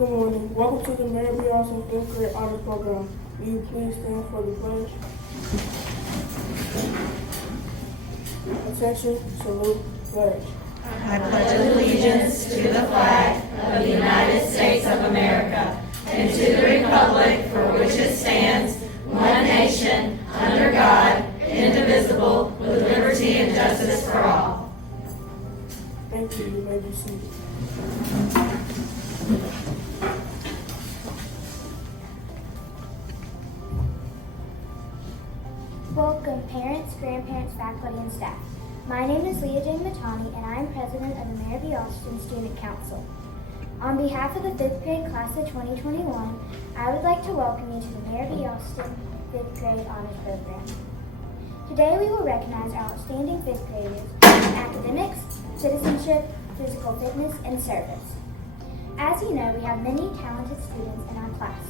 Good morning. Welcome to the Mary B. Austin 5th grade honors program. Will you please stand for the pledge? Attention, salute, pledge. I pledge allegiance to the flag of the United States of America and to the republic for which it stands, one nation, under God, indivisible, with liberty and justice for all. Thank you. You may be seated. Welcome, parents, grandparents, faculty, and staff. My name is Leah Jane Matani, and I am president of the Mary B. Austin Student Council. On behalf of the 5th grade class of 2021, I would like to welcome you to the Mary B. Austin 5th grade honors program. Today we will recognize our outstanding 5th graders in academics, citizenship, physical fitness, and service. As you know, we have many talented students in our class.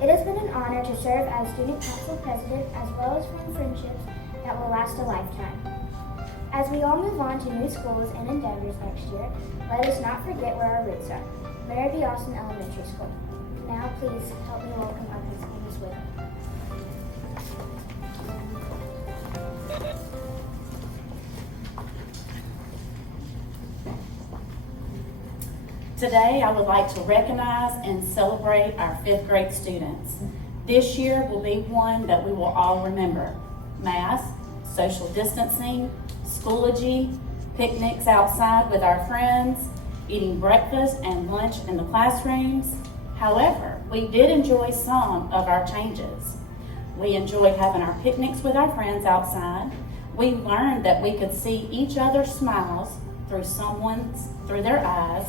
It has been an honor to serve as Student Council President, as well as form friendships that will last a lifetime. As we all move on to new schools and endeavors next year, let us not forget where our roots are, Mary B. Austin Elementary School. Now please help me welcome our principal, Ms. Whittle. Today, I would like to recognize and celebrate our 5th grade students. This year will be one that we will all remember. Masks, social distancing, Schoology, picnics outside with our friends, eating breakfast and lunch in the classrooms. However, we did enjoy some of our changes. We enjoyed having our picnics with our friends outside. We learned that we could see each other's smiles through their eyes.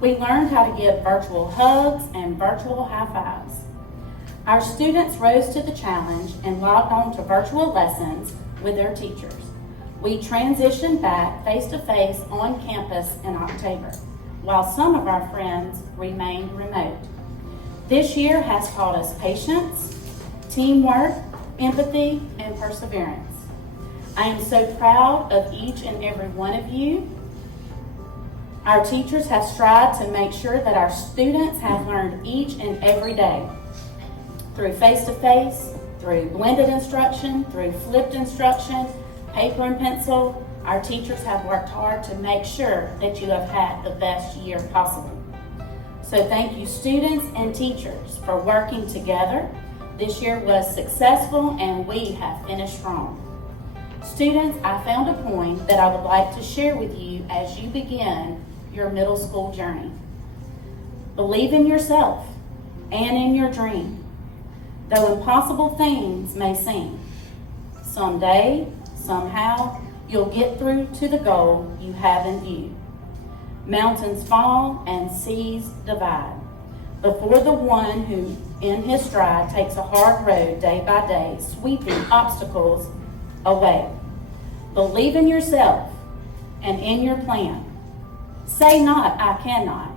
We learned how to give virtual hugs and virtual high fives. Our students rose to the challenge and logged on to virtual lessons with their teachers. We transitioned back face-to-face on campus in October, while some of our friends remained remote. This year has taught us patience, teamwork, empathy, and perseverance. I am so proud of each and every one of you. Our teachers have strived to make sure that our students have learned each and every day through face-to-face, through blended instruction, through flipped instruction, paper and pencil. Our teachers have worked hard to make sure that you have had the best year possible. So thank you, students and teachers, for working together. This year was successful and we have finished strong. Students, I found a point that I would like to share with you as you begin your middle school journey. Believe in yourself and in your dream. Though impossible things may seem, someday, somehow, you'll get through to the goal you have in view. Mountains fall and seas divide before the one who in his stride takes a hard road day by day, sweeping obstacles away. Believe in yourself and in your plan. Say not, I cannot,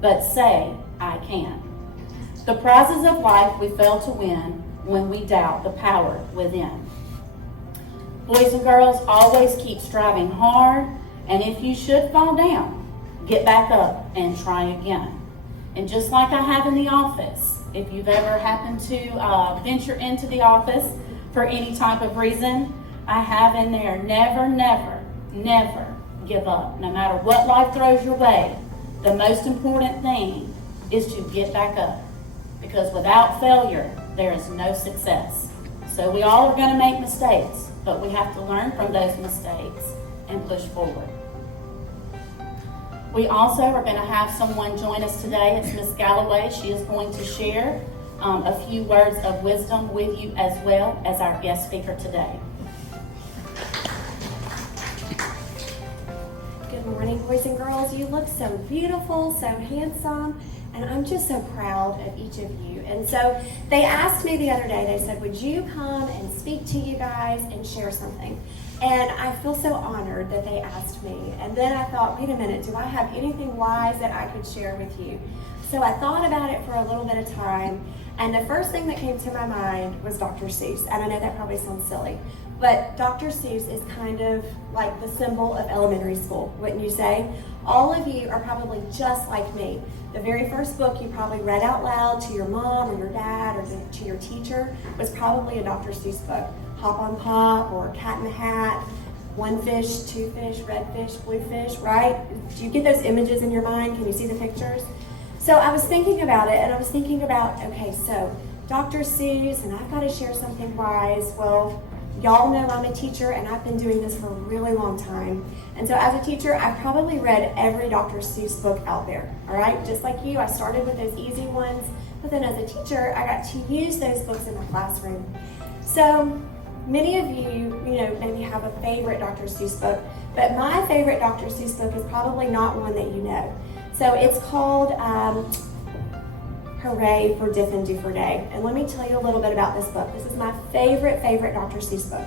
but say, I can. The prizes of life we fail to win when we doubt the power within. Boys and girls, always keep striving hard, and if you should fall down, get back up and try again. And just like I have in the office, if you've ever happened to venture into the office for any type of reason, I have in there, never, never, never give up. No matter what life throws your way, the most important thing is to get back up. Because without failure, there is no success. So we all are going to make mistakes, but we have to learn from those mistakes and push forward. We also are going to have someone join us today. It's Miss Galloway. She is going to share a few words of wisdom with you as well as our guest speaker today. Good morning, boys and girls. You look so beautiful, so handsome, and I'm just so proud of each of you. And so they asked me the other day, they said, would you come and speak to you guys and share something? And I feel so honored that they asked me. And then I thought, wait a minute, do I have anything wise that I could share with you? So I thought about it for a little bit of time, and the first thing that came to my mind was Dr. Seuss. And I know that probably sounds silly, But Dr. Seuss is kind of like the symbol of elementary school, wouldn't you say? All of you are probably just like me. The very first book you probably read out loud to your mom or your dad or to your teacher was probably a Dr. Seuss book. Hop on Pop or Cat in the Hat, One Fish, Two Fish, Red Fish, Blue Fish, right? Do you get those images in your mind? Can you see the pictures? So I was thinking about it, and I was thinking about, okay, so Dr. Seuss, and I've got to share something wise. Well, y'all know I'm a teacher, and I've been doing this for a really long time. And so as a teacher, I've probably read every Dr. Seuss book out there, all right? Just like you, I started with those easy ones, but then as a teacher, I got to use those books in my classroom. So many of you, maybe have a favorite Dr. Seuss book, but my favorite Dr. Seuss book is probably not one that you know. So it's called Hooray for Diff and Do for Day. And let me tell you a little bit about this book. This is my favorite Dr. Seuss book.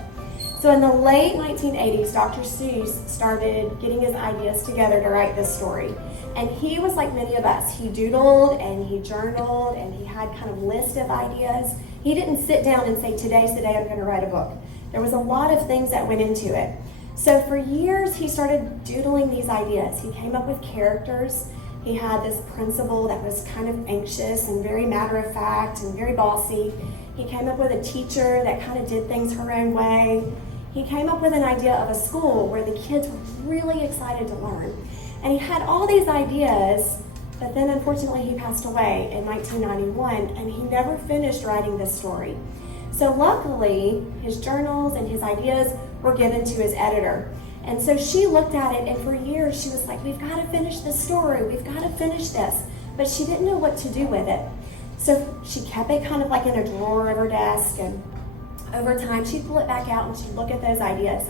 So in the late 1980s, Dr. Seuss started getting his ideas together to write this story. And he was like many of us. He doodled and he journaled and he had kind of list of ideas. He didn't sit down and say, today's the day I'm going to write a book. There was a lot of things that went into it. So for years, he started doodling these ideas. He came up with characters. He had this principal that was kind of anxious and very matter-of-fact and very bossy. He came up with a teacher that kind of did things her own way. He came up with an idea of a school where the kids were really excited to learn. And he had all these ideas, but then unfortunately he passed away in 1991, and he never finished writing this story. So luckily, his journals and his ideas were given to his editor. And so she looked at it, and for years she was like, we've got to finish this story, we've got to finish this. But she didn't know what to do with it. So she kept it kind of like in a drawer of her desk, and over time she'd pull it back out and she'd look at those ideas.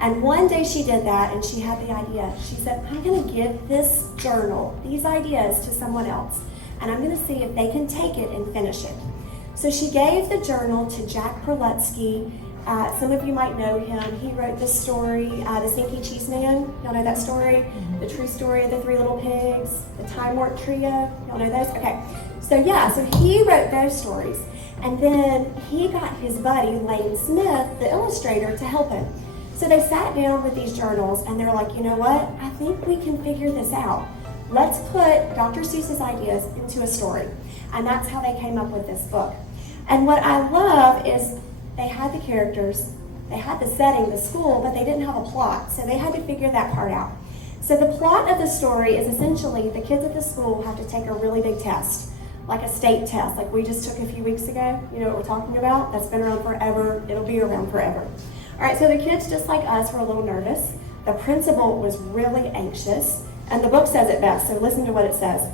And one day she did that, and she had the idea. She said, I'm going to give this journal, these ideas, to someone else, and I'm going to see if they can take it and finish it. So she gave the journal to Jack Prelutsky. Some of you might know him. He wrote this story, The Stinky Cheese Man. Y'all know that story? The True Story of the Three Little Pigs, the Time Warp Trio. Y'all know those? Okay. So he wrote those stories. And then he got his buddy, Lane Smith, the illustrator, to help him. So they sat down with these journals, and they're like, you know what? I think we can figure this out. Let's put Dr. Seuss's ideas into a story. And that's how they came up with this book. And what I love is they had the characters, they had the setting, the school, but they didn't have a plot. So they had to figure that part out. So the plot of the story is essentially the kids at the school have to take a really big test, like a state test, like we just took a few weeks ago. You know what we're talking about? That's been around forever. It'll be around forever. All right, so the kids, just like us, were a little nervous. The principal was really anxious, and the book says it best, so listen to what it says.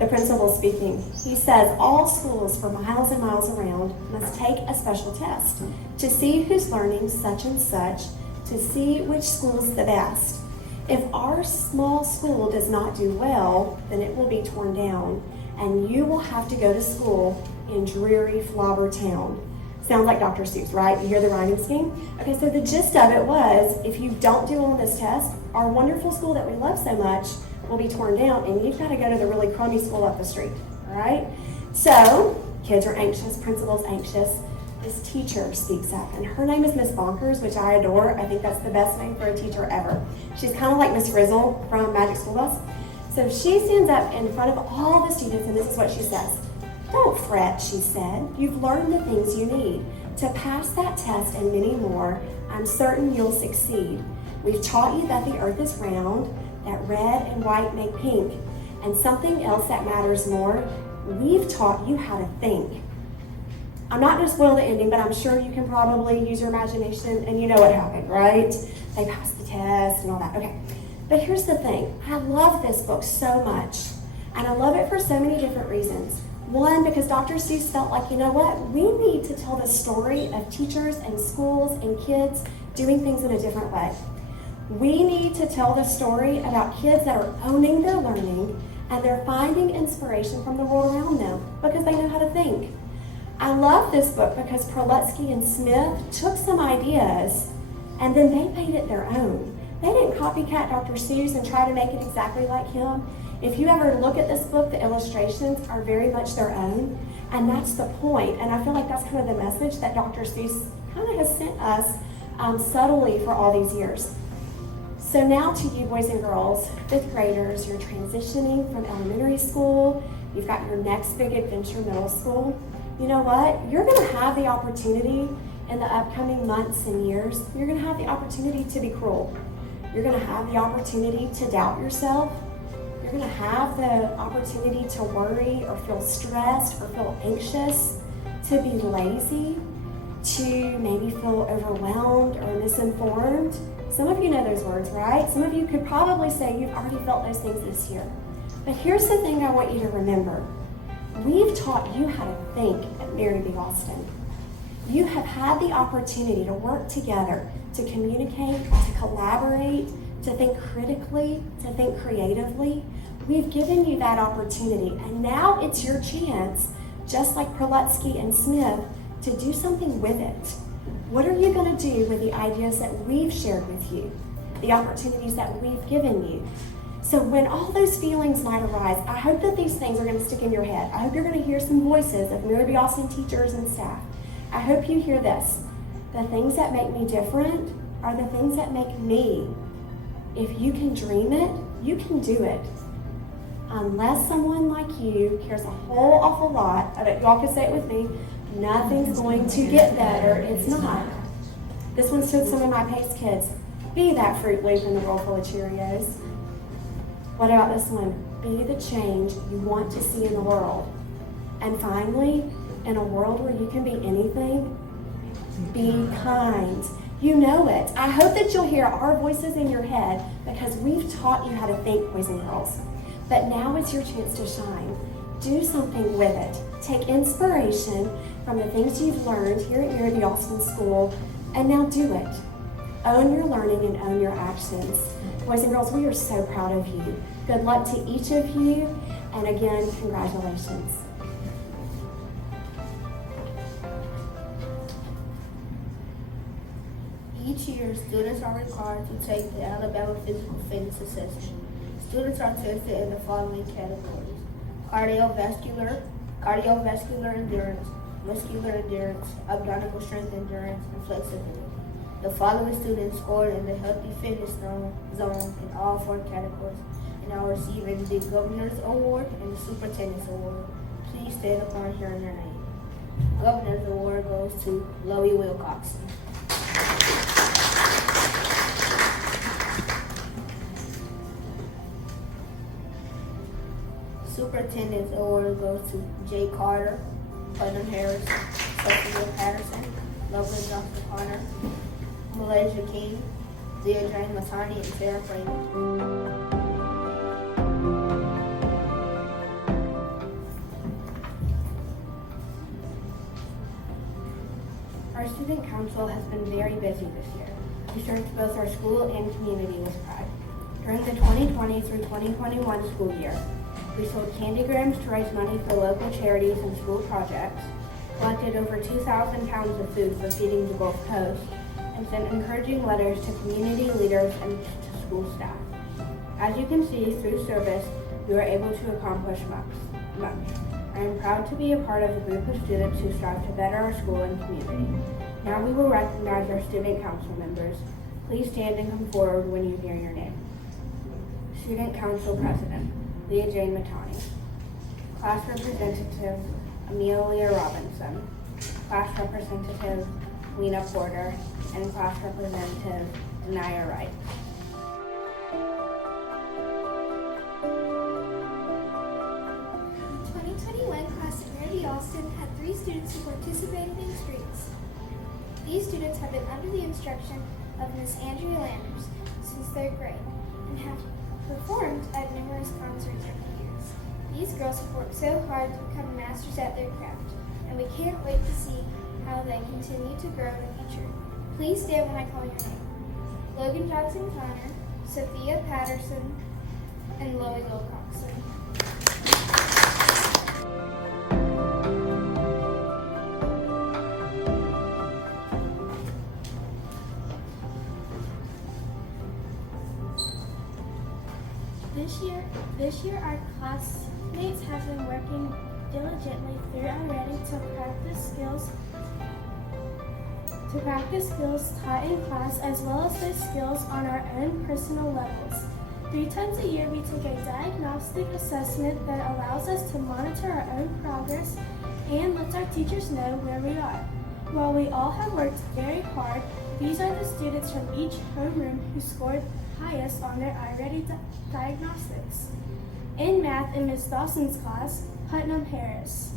The principal speaking. He says, all schools for miles and miles around must take a special test to see who's learning such and such, to see which school's the best. If our small school does not do well, then it will be torn down, and you will have to go to school in dreary Flobber Town. Sounds like Dr. Seuss, right? You hear the rhyming scheme? Okay, so the gist of it was, if you don't do well on this test, our wonderful school that we love so much will be torn down, and you've got to go to the really crummy school up the street, all right? So, kids are anxious, principal's anxious. This teacher speaks up, and her name is Miss Bonkers, which I adore. I think that's the best name for a teacher ever. She's kind of like Miss Frizzle from Magic School Bus. So she stands up in front of all the students, and this is what she says. Don't fret, she said. You've learned the things you need. To pass that test and many more, I'm certain you'll succeed. We've taught you that the earth is round, that red and white make pink, and something else that matters more, we've taught you how to think. I'm not going to spoil the ending, but I'm sure you can probably use your imagination, and you know what happened, right? They passed the test and all that. Okay, but here's the thing. I love this book so much, and I love it for so many different reasons. One, because Dr. Seuss felt like, you know what? We need to tell the story of teachers and schools and kids doing things in a different way. We need to tell the story about kids that are owning their learning and they're finding inspiration from the world around them because they know how to think. I love this book because Prelutsky and Smith took some ideas and then they made it their own. They didn't copycat Dr. Seuss and try to make it exactly like him. If you ever look at this book, the illustrations are very much their own, and that's the point. And I feel like that's kind of the message that Dr. Seuss kind of has sent us subtly for all these years. So now to you boys and girls, 5th graders, you're transitioning from elementary school, you've got your next big adventure, middle school. You know what? You're gonna have the opportunity in the upcoming months and years, you're gonna have the opportunity to be cruel. You're gonna have the opportunity to doubt yourself. You're gonna have the opportunity to worry or feel stressed or feel anxious, to be lazy, to maybe feel overwhelmed or misinformed. Some of you know those words, right? Some of you could probably say you've already felt those things this year. But here's the thing I want you to remember. We've taught you how to think at Mary B. Austin. You have had the opportunity to work together, to communicate, to collaborate, to think critically, to think creatively. We've given you that opportunity, and now it's your chance, just like Krolutsky and Smith, to do something with it. What are you going to do with the ideas that we've shared with you, the opportunities that we've given you? So when all those feelings might arise, I hope that these things are going to stick in your head. I hope you're going to hear some voices of Mary B. Austin teachers and staff. I hope you hear this. The things that make me different are the things that make me. If you can dream it, you can do it. Unless someone like you cares a whole awful lot, I bet y'all can say it with me, nothing's going to get better. It's not. This one's to some of my PACE kids. Be that Fruit Loop in the world full of Cheerios. What about this one? Be the change you want to see in the world. And finally, in a world where you can be anything, be kind. You know it. I hope that you'll hear our voices in your head because we've taught you how to think, boys and girls. But now it's your chance to shine. Do something with it. Take inspiration from the things you've learned here at Mary B. Austin School, and now do it. Own your learning and own your actions. Boys and girls, we are so proud of you. Good luck to each of you, and again, congratulations. Each year, students are required to take the Alabama Physical Fitness Assessment. Students are tested in the following categories: cardiovascular endurance, muscular endurance, abdominal strength endurance, and flexibility. The following students scored in the Healthy Fitness Zone in all 4 categories and are receiving the Governor's Award and the Superintendent's Award. Please stand upon hearing your name. Governor's Award goes to Loie Wilcoxon. Superintendent's Award goes to Jay Carter, Putnam Harris, Sophia Patterson, Loveland Johnson Connor, Malaysia King, Leah Jane Matani, and Sarah Freeman. Our student council has been very busy this year. We served both our school and community with pride. During the 2020 through 2021 school year, we sold candygrams to raise money for local charities and school projects, collected over 2,000 pounds of food for feeding the Gulf Coast, and sent encouraging letters to community leaders and to school staff. As you can see, through service, we were able to accomplish much. I am proud to be a part of a group of students who strive to better our school and community. Now we will recognize our student council members. Please stand and come forward when you hear your name. Student Council President, Leah Jane Matani. Class Representative, Amelia Robinson. Class Representative, Lena Porter. And Class Representative, Denaya Wright. The 2021 class at Mary B. Austin had 3 students who participated in streets. These students have been under the instruction of Miss Andrea Landers since 3rd grade and have performed at numerous concerts over the years. These girls have worked so hard to become masters at their craft, and we can't wait to see how they continue to grow in the future. Please stand when I call your name. Logan Johnson Connor, Sophia Patterson, and Loie Wilcoxon. This year our classmates have been working diligently through already to practice skills to to practice skills taught in class as well as those skills on our own personal levels. 3 times a year, we take a diagnostic assessment that allows us to monitor our own progress and lets our teachers know where we are. While we all have worked very hard, these are the students from each homeroom who scored highest on their iReady diagnostics. In math, in Ms. Dawson's class, Putnam Harris.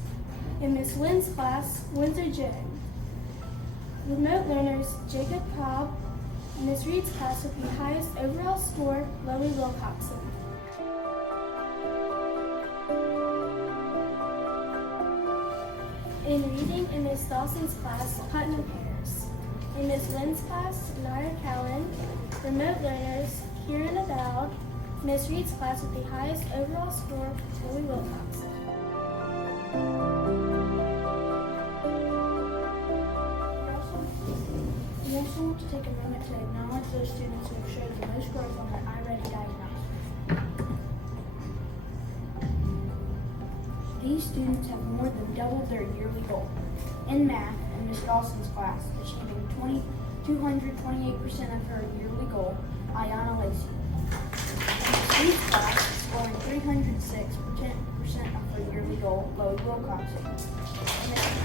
In Ms. Wynn's class, Windsor Jones. Remote learners, Jacob Cobb. Ms. Reed's class with the highest overall score, Chloe Wilcoxon. In reading, in Ms. Dawson's class, Putnam Harris. In Ms. Lynn's class, Nara Cowan. Remote learners, Kieran Abowd. Ms. Reed's class with the highest overall score, Chloe Wilcoxon. We also want to take a moment to acknowledge those students who have showed the most growth on their iReady diagnostic. These students have more than doubled their yearly goal. In math, in Ms. Dawson's class, achieving 228% of her yearly goal, Ayana Lacey. In Ms. Reed's class, scoring 306% of her yearly goal, Chloe Wilcoxon.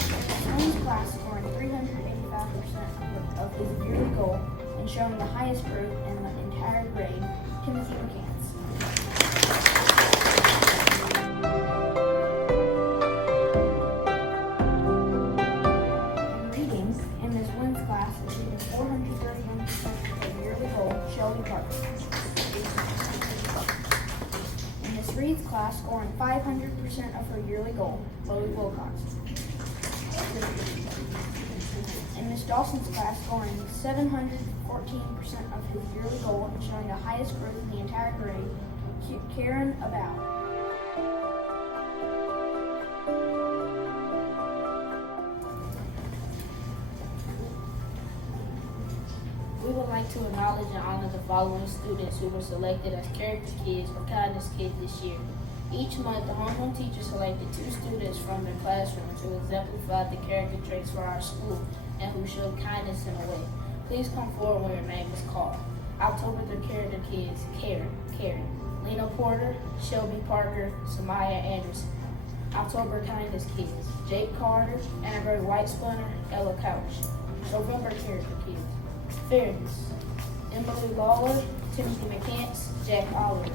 In Ms. Holmes' class, scoring 385% of his yearly goal and showing the highest growth in the entire grade, Timothy McCants. In reading, in Ms. Wynn's class, achieving 431% of her yearly goal, Shelby Parker. In Ms. Reed's class, scoring 500% of her yearly goal, Chloe Wilcox. In Ms. Dawson's class, scoring 714% of his yearly goal and showing the highest growth in the entire grade, Kieran Abowd. We would like to acknowledge and honor the following students who were selected as Character Kids or Kindness Kids this year. Each month, the homeroom teacher selected 2 students from their classrooms who exemplified the character traits for our school and who showed kindness in a way. Please come forward when your name is called. October, the Character Kids, Karen, Lena Porter, Shelby Parker, Samaya Anderson. October, Kindness Kids, Jake Carter, Annabelle Whitesplinter, Ella Couch. November, Character Kids, Fairness, Emily Lawler, Timothy McCants, Jack Oliver.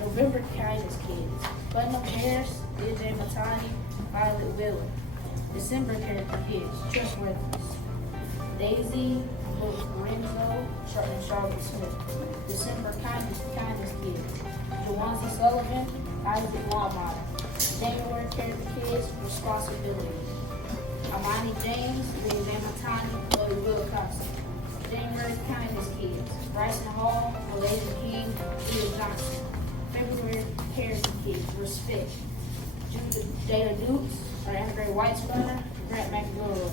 November, Kindness Kids, Putnam Harris, DJ Matani, Violet Wheeler. December, Character Kids, Trustworthiness, Daisy Lorenzo, and Charlotte Smith. December, Kindness Kids, Jawanzi Sullivan, Isaac Walmart. January, Character Kids, Responsibility, Amani James, DJ Matani, Chloe Wilcoxon. January, Kindness Kids, Bryson Hall, Malaysia King, Leah Johnson. February, Character Kids, Respect, Jada Dukes, Andre Whitesplinter, Grant McDowell.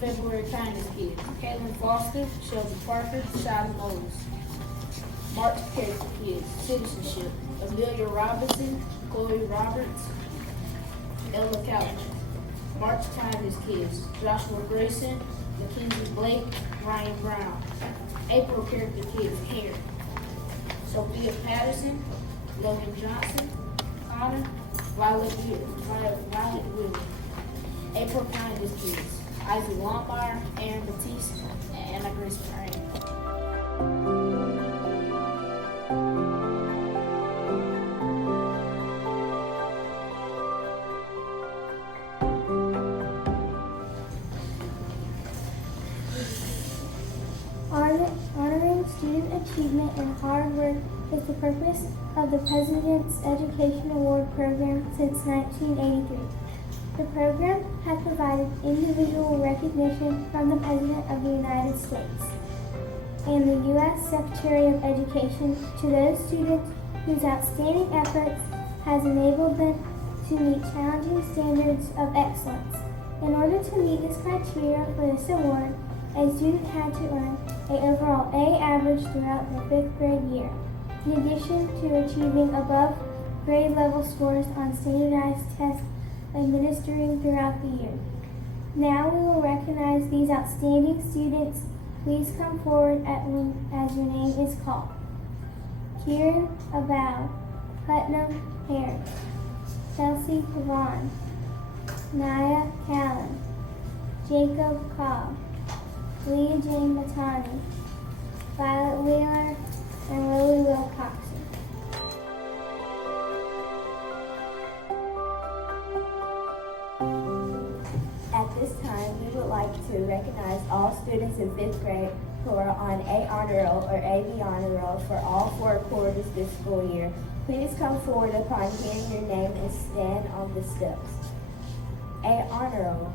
February, Kindness Kids, Caitlin Foster, Shelby Parker, Shiley Mose. March, Character Kids, Citizenship, Amelia Robinson, Chloe Roberts, Ella Couch. March, Kindness Kids, Joshua Grayson, Mackenzie Blake, Ryan Brown. April, Character Kids, Karen, Sophia Patterson, Logan Johnson, Connor, Violet Wheeler. April, Kindness Kids, Isaac Lombard, Aaron Batiste, and Anna Grace Moran. Honoring student achievement and hard work is the purpose of the President's Education Award Program since 1983. The program has provided individual recognition from the President of the United States and the U.S. Secretary of Education to those students whose outstanding efforts has enabled them to meet challenging standards of excellence. In order to meet this criteria for this award, a student had to earn an overall A average throughout the 5th grade year, in addition to achieving above grade level scores on standardized tests administering throughout the year. Now we will recognize these outstanding students. Please come forward as your name is called. Kieran Abow, Putnam Harris, Chelsea Pavon, Naya Callan, Jacob Cobb, Leah Jane Matani, Violet Wheeler, and Lily Wilcoxon. At this time, we would like to recognize all students in 5th grade who are on A Honor Roll or AB Honor Roll for all 4 quarters this school year. Please come forward upon hearing your name and stand on the steps. A Honor Roll,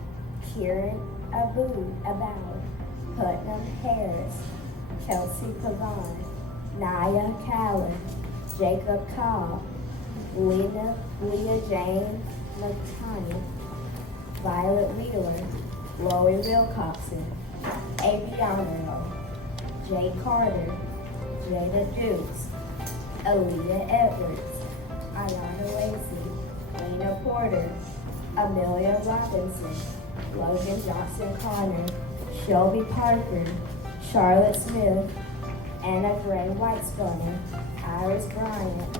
Kieran Abow, Putnam Harris, Chelsea Pavon, Naya Callan, Jacob Cobb, Leah Jane Matani, Violet Wheeler, Lori Wilcoxon, A.B. Honor Roll, Jay Carter, Jada Dukes, Aaliyah Edwards, Ayana Lacey, Lena Porter, Amelia Robinson, Logan Johnson Connor, Shelby Parker, Charlotte Smith, Anna Gray Whitespelner, Iris Bryant,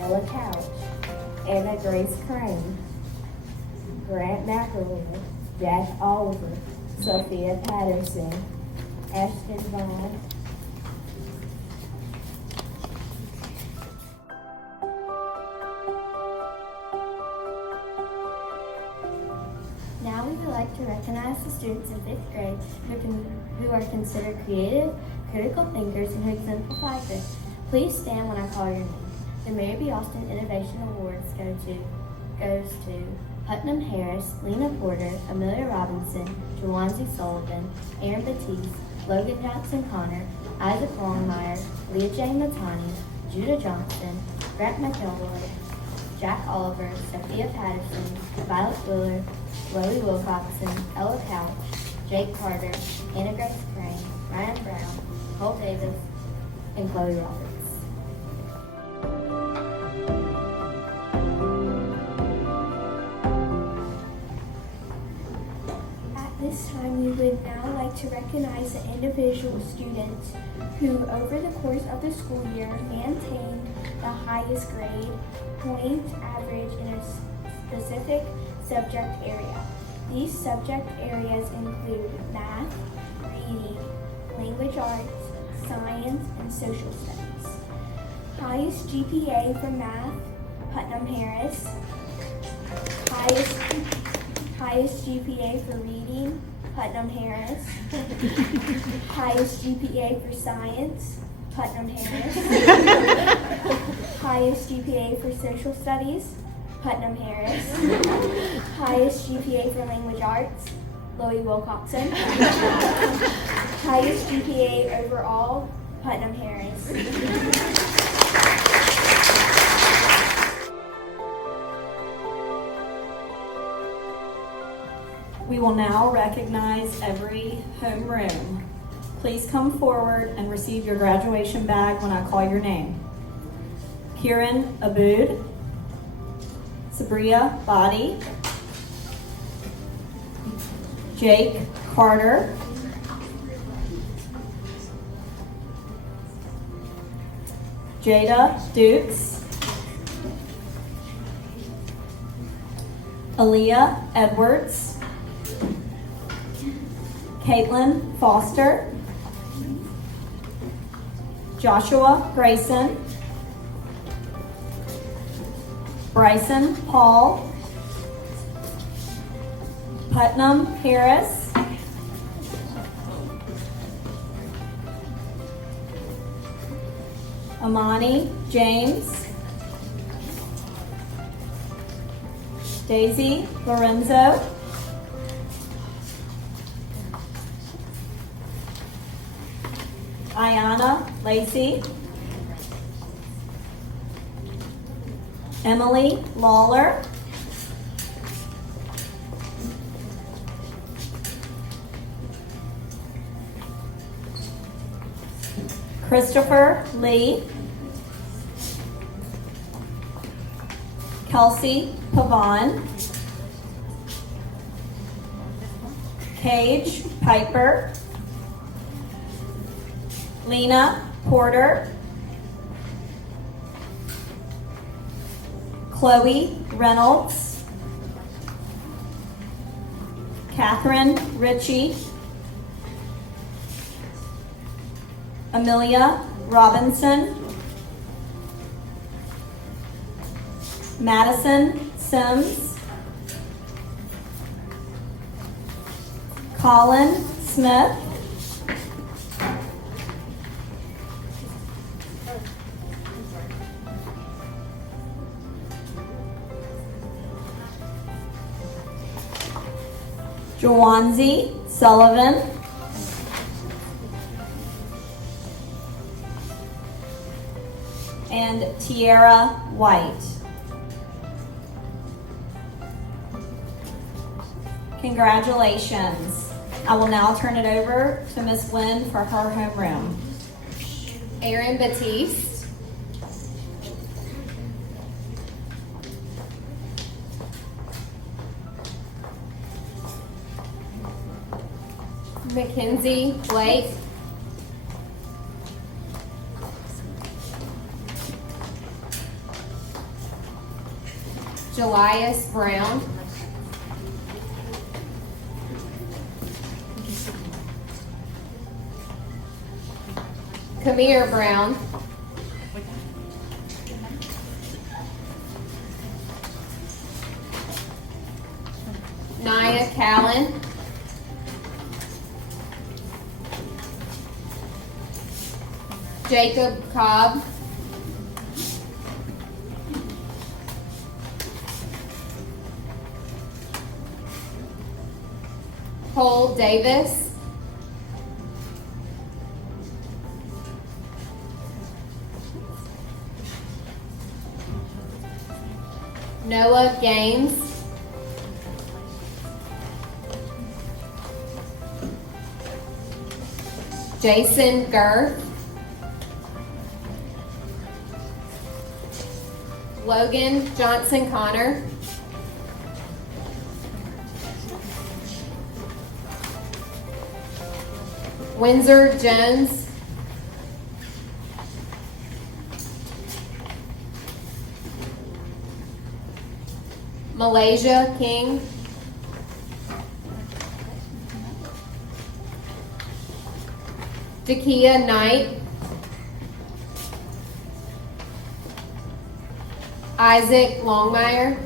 Ella Couch, Anna Grace Crane, Grant McElroy, Jack Oliver, Sophia Patterson, Ashton Vaughn, Now we would like to recognize the students in 5th grade who are considered creative, critical thinkers, and who exemplify this. Please stand when I call your name. The Mary B. Austin Innovation Awards goes to Putnam Harris, Lena Porter, Amelia Robinson, Jawanzi Sullivan, Aaron Batiste, Logan Johnson Connor, Isaac Longmire, Leah Jane Matani, Judah Johnson, Grant McElroy, Jack Oliver, Sophia Patterson, Violet Wheeler, Lily Wilcoxon, Ella Couch, Jake Carter, Anna Grace Crane, Ryan Brown, Cole Davis, and Chloe Roberts. At this time, we would now like to recognize the individual students who, over the course of the school year, maintained the highest grade point average in a specific subject area. These subject areas include math, reading, language arts, science, and social studies. Highest GPA for math, Putnam Harris. Highest GPA for reading, Putnam Harris. Highest GPA for science, Putnam Harris. Highest GPA for social studies, Putnam Harris. Highest GPA for language arts, Chloe Wilcoxon. Highest GPA overall, Putnam Harris. We will now recognize every homeroom. Please come forward and receive your graduation bag when I call your name. Kieran Abood, Sabria Body, Jake Carter, Jada Dukes, Aaliyah Edwards, Caitlin Foster, Joshua Grayson, Bryson Paul, Putnam Harris, Amani James, Daisy Lorenzo, Ayana Lacey, Emily Lawler, Christopher Lee, Kelsey Pavon, Paige Piper, Lena Porter, Chloe Reynolds, Catherine Ritchie, Amelia Robinson, Madison Sims, Colin Smith, Jawanzi Sullivan, and Tiara White. Congratulations. I will now turn it over to Ms. Lynn for her homeroom. Aaron Batiste, Mackenzie Blake, Jelias Brown, Kamir Brown, Naya Callan, Jacob Cobb, Cole Davis, Noah Gaines, Jason Gurr, Logan Johnson Connor, Windsor Jones, Malaysia King, Jakia Knight, Isaac Longmire,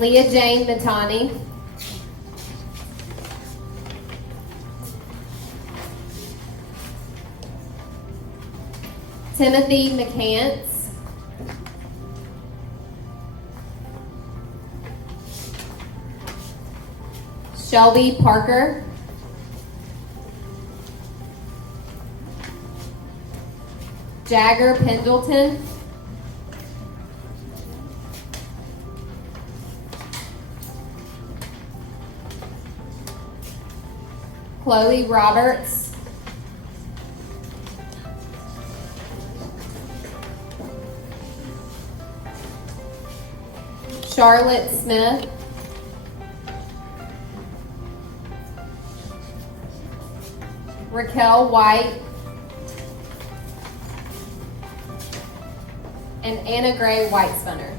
Leah Jane Natani, Timothy McCants, Shelby Parker, Jagger Pendleton, Chloe Roberts, Charlotte Smith, Raquel White, and Anna Gray Whitespunner.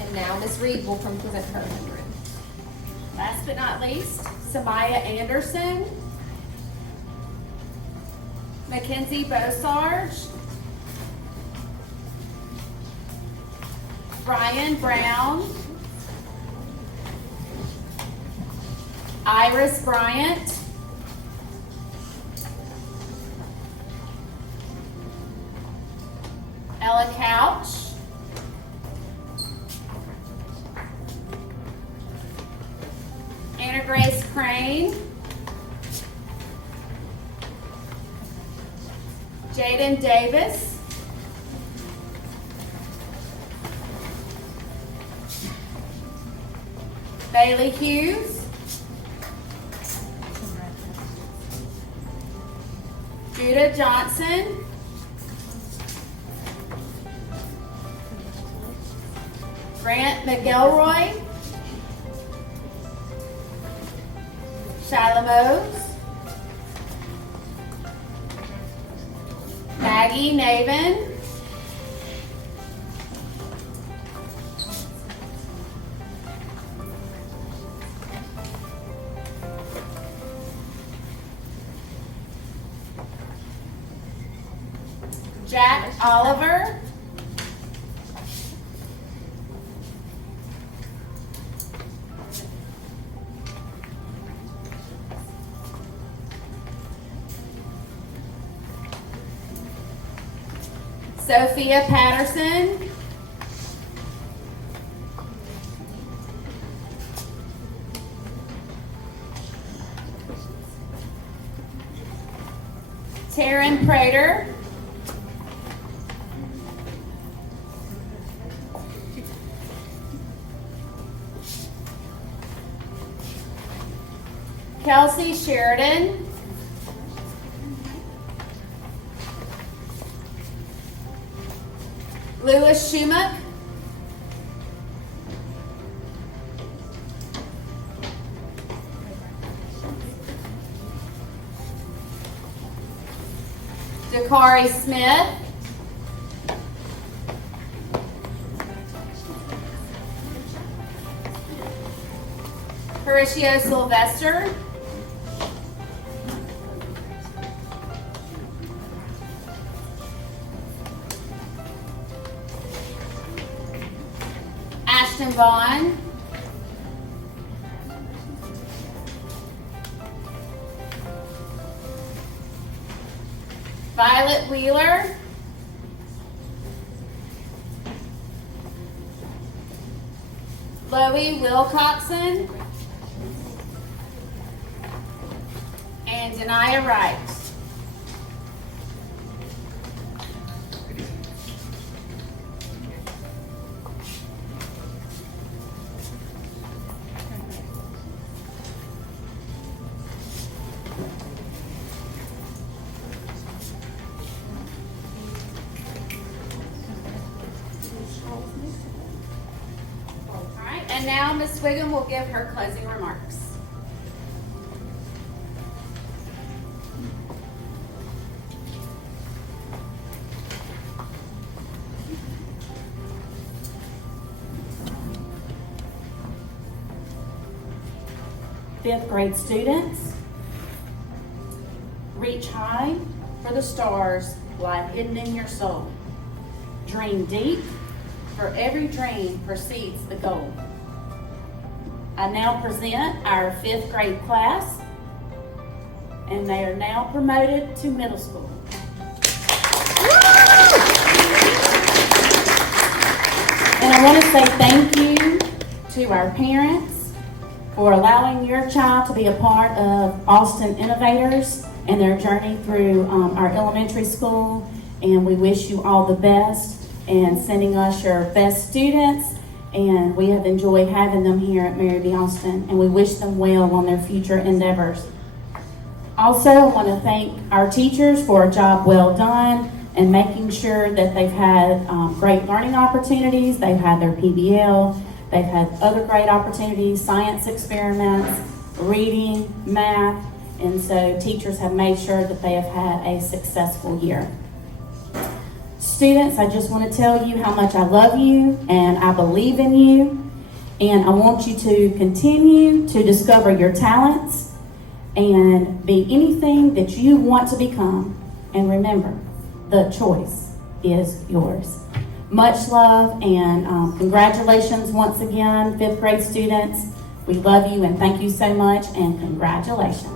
And now Ms. Reed will come present her homeroom. Last but not least, Samaya Anderson, Mackenzie Bosarge, Brian Brown, Iris Bryant, Ella Couch, Anna Grace Crane, Jaden Davis, Bailey Hughes, Judah Johnson, Grant McElroy, Shyla Mose, Maggie Navin, Jack Oliver, Sophia Patterson, Taryn Prater, Kelsey Sheridan, Lewis Schumach, Dakari Smith, Horatio Sylvester, Ashton Vaughn, Violet Wheeler, Chloe Wilcoxon, and Denia Wright. And now Ms. Wiggum will give her closing remarks. Fifth grade students, reach high for the stars lie hidden in your soul. Dream deep, for every dream precedes the goal. I now present our fifth grade class, and they are now promoted to middle school. And I want to say thank you to our parents for allowing your child to be a part of Austin Innovators and their journey through our elementary school. And we wish you all the best and sending us your best students. And we have enjoyed having them here at Mary B. Austin, and we wish them well on their future endeavors. Also, I want to thank our teachers for a job well done and making sure that they've had great learning opportunities. They've had their PBL, they've had other great opportunities, science experiments, reading, math, and so teachers have made sure that they have had a successful year. Students, I just want to tell you how much I love you and I believe in you, and I want you to continue to discover your talents and be anything that you want to become. And remember, the choice is yours. Much love and congratulations once again, fifth grade students. We love you and thank you so much, and congratulations.